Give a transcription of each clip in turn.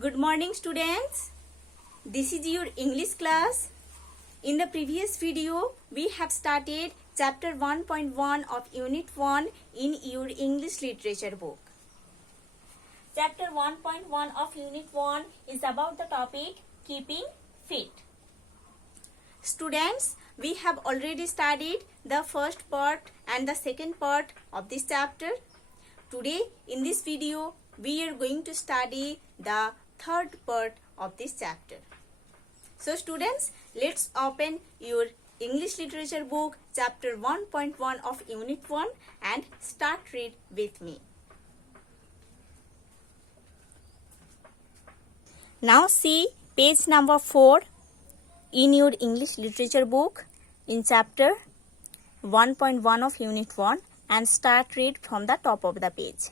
Good morning students. This is your English class. In the previous video, we have started chapter 1.1 of unit 1 in your English literature book. Chapter 1.1 of unit 1 is about the topic keeping fit. Students, we have already studied the first part and the second part of this chapter. Today in this video, we are going to study the third part of this chapter. So students, let's open your English literature book chapter 1.1 of unit 1 and start read with me. Now see page number 4 in your English literature book in chapter 1.1 of unit 1 and start read from the top of the page.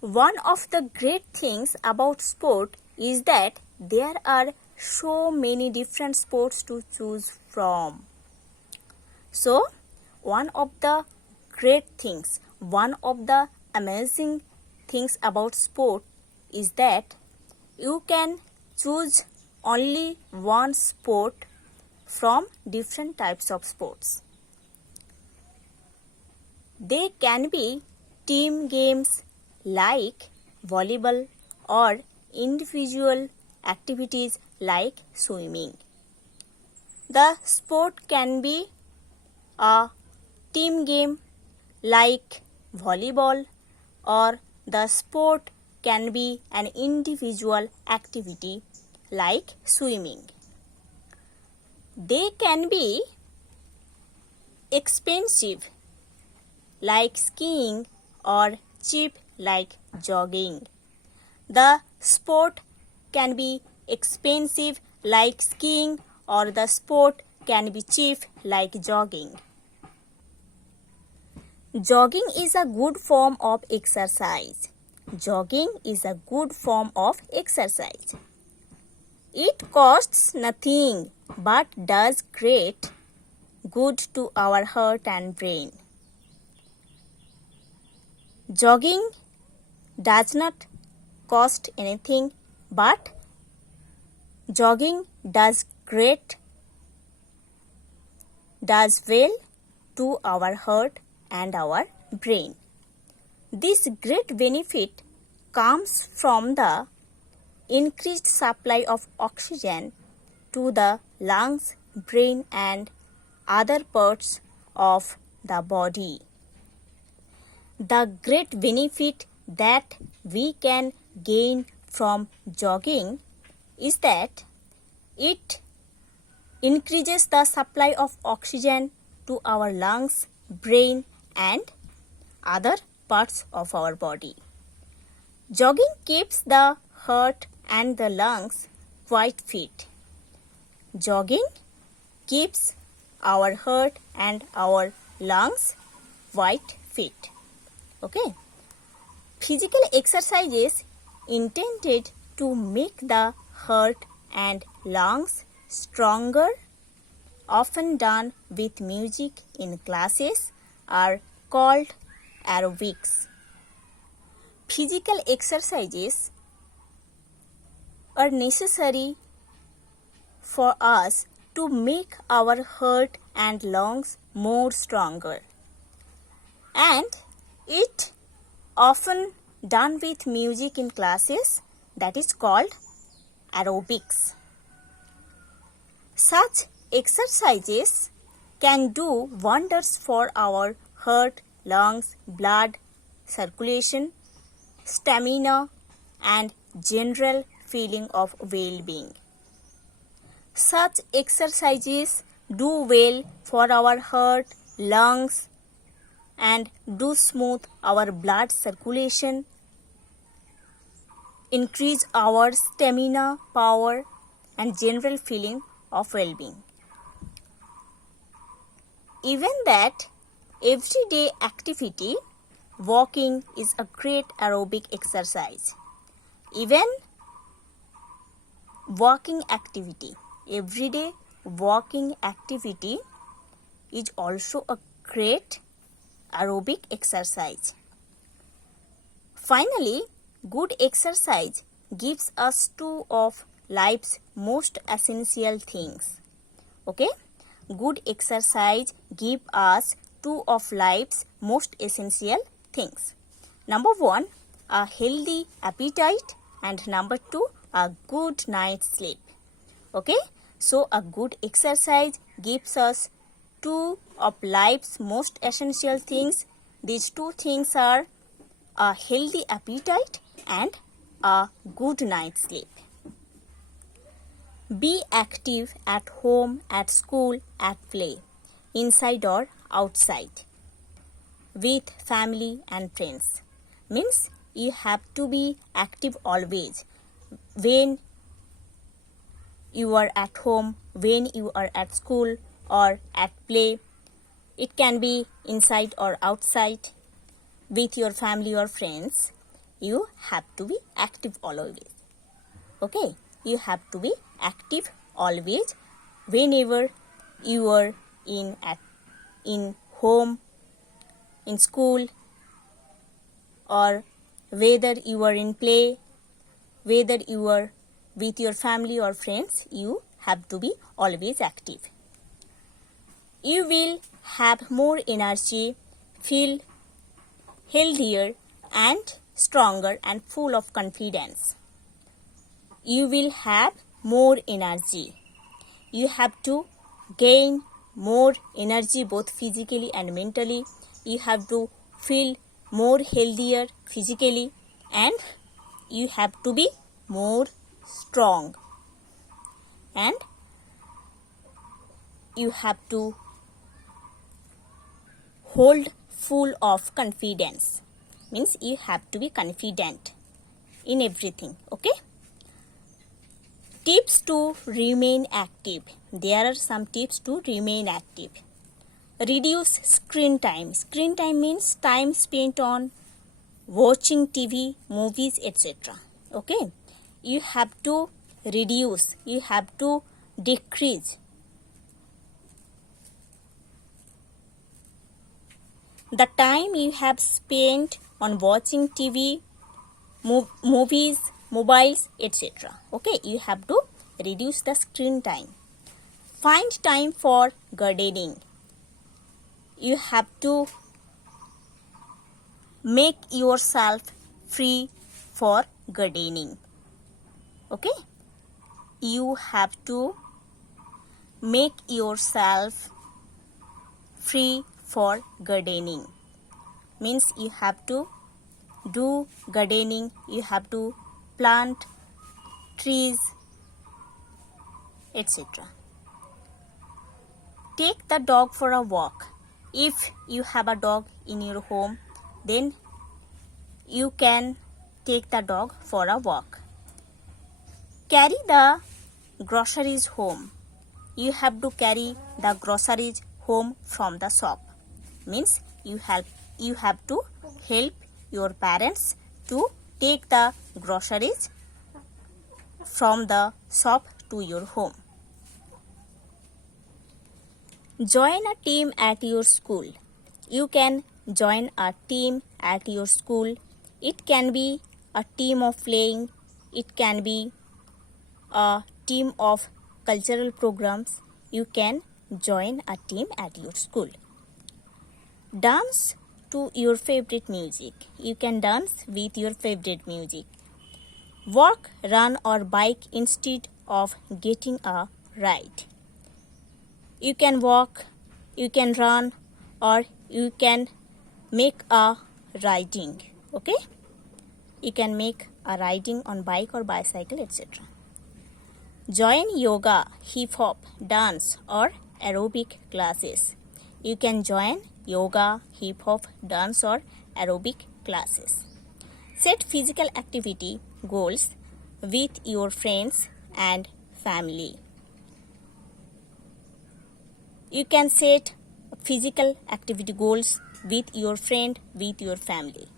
One of the great things about sport is that there are so many different sports to choose from. So, one of the great things, one of the amazing things about sport is that you can choose only one sport from different types of sports. They can be team games like volleyball or individual activities like swimming. The sport can be a team game like volleyball, or the sport can be an individual activity like swimming. They can be expensive like skiing or cheap like jogging. The sport can be expensive like skiing, or the sport can be cheap like jogging. Jogging is a good form of exercise. Jogging is a good form of exercise. It costs nothing but does great good to our heart and brain. Jogging does not cost anything, but jogging does well to our heart and our brain. This great benefit comes from the increased supply of oxygen to the lungs, brain, and other parts of the body. The great benefit that we can gain from jogging is that it increases the supply of oxygen to our lungs, brain, and other parts of our body. Jogging keeps the heart and the lungs quite fit. Jogging keeps our heart and our lungs quite fit. Okay. Physical exercises intended to make the heart and lungs stronger, often done with music in classes, are called aerobics. Physical exercises are necessary for us to make our heart and lungs more stronger, and it often done with music in classes, that is called aerobics. Such exercises can do wonders for our heart, lungs, blood circulation, stamina, and general feeling of well-being. Such exercises do well for our heart, lungs, and do smooth our blood circulation, increase our stamina, power, and general feeling of well-being. Even that everyday activity, walking is a great aerobic exercise. Even walking activity, everyday walking activity is also a great aerobic exercise. Finally, good exercise gives us two of life's most essential things. Okay? Good exercise gives us two of life's most essential things. Number one, a healthy appetite, and number two, a good night's sleep. Okay? So a good exercise gives us two of life's most essential things. These two things are a healthy appetite and a good night's sleep. Be active at home, at school, at play, inside or outside, with family and friends. Means you have to be active always. When you are at home, when you are at school or at play, it can be inside or outside, with your family or friends, you have to be active always. Okay, you have to be active always whenever you are in home, in school, or whether you are in play, whether you are with your family or friends, you have to be always active. You will have more energy, feel healthier and stronger and full of confidence. You will have more energy. You have to gain more energy both physically and mentally. You have to feel more healthier physically, and you have to be more strong, and you have to hold full of confidence. Means you have to be confident in everything. Okay? Tips to remain active. There are some tips to remain active. Reduce screen time. Screen time means time spent on watching TV, movies, etc. Okay? You have to reduce, you have to decrease the time you have spent on watching TV, movies, mobiles, etc. Okay, you have to reduce the screen time. Find time for gardening. You have to make yourself free for gardening. Okay, you have to make yourself free for gardening. Means you have to do gardening, you have to plant trees, etc. Take the dog for a walk. If you have a dog in your home, then you can take the dog for a walk. Carry the groceries home. You have to carry the groceries home from the shop. Means you have to help your parents to take the groceries from the shop to your home. Join a team at your school. You can join a team at your school. It can be a team of playing. It can be a team of cultural programs. You can join a team at your school. Dance to your favorite music. You can dance with your favorite music. Walk, run or bike instead of getting a ride. You can walk, you can run, or you can make a riding. Okay? You can make a riding on bike or bicycle, etc. Join yoga, hip hop, dance or aerobic classes. You can join yoga, hip hop, dance or aerobic classes. Set physical activity goals with your friends and family. You can set physical activity goals with your friend, with your family.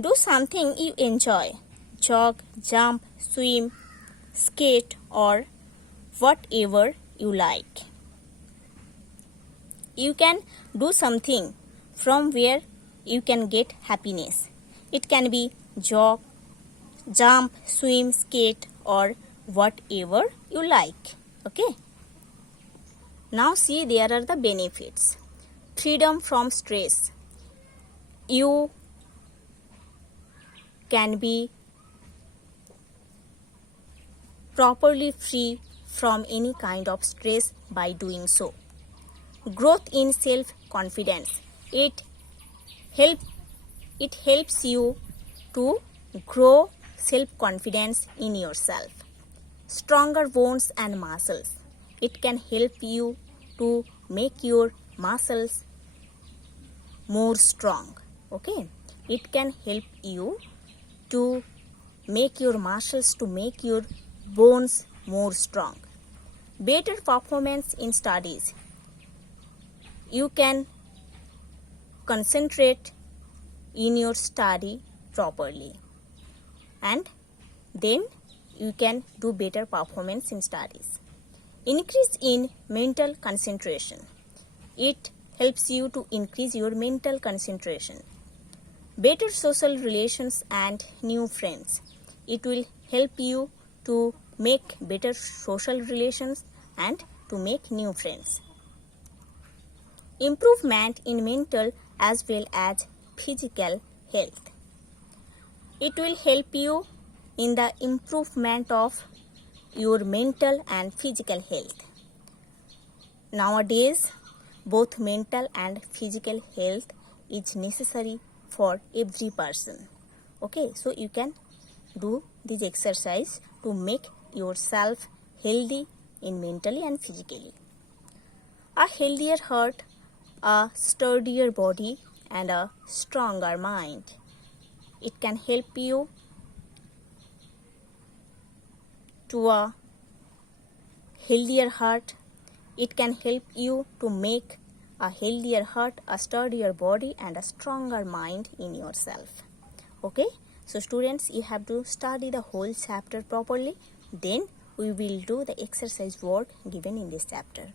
Do something you enjoy. Jog, jump, swim, skate or whatever you like. You can do something from where you can get happiness. It can be jog, jump, swim, skate, or whatever you like. Okay. Now see, there are the benefits. Freedom from stress. You can be properly free from any kind of stress by doing so. Growth in self-confidence. It helps you to grow self-confidence in yourself. Stronger bones and muscles. It can help you to make your muscles more strong. Okay, it can help you to make your muscles, to make your bones more strong. Better performance in studies. You can concentrate in your study properly, and then you can do better performance in studies. Increase in mental concentration. It helps you to increase your mental concentration. Better social relations and new friends. It will help you to make better social relations and to make new friends. Improvement in mental as well as physical health. It will help you in the improvement of your mental and physical health. Nowadays, both mental and physical health is necessary for every person. Okay, so you can do this exercise to make yourself healthy in mentally and physically. A healthier heart, a sturdier body, and a stronger mind. It can help you to a healthier heart. It can help you to make a healthier heart, a sturdier body, and a stronger mind in yourself. Okay, so students, you have to study the whole chapter properly. Then we will do the exercise work given in this chapter.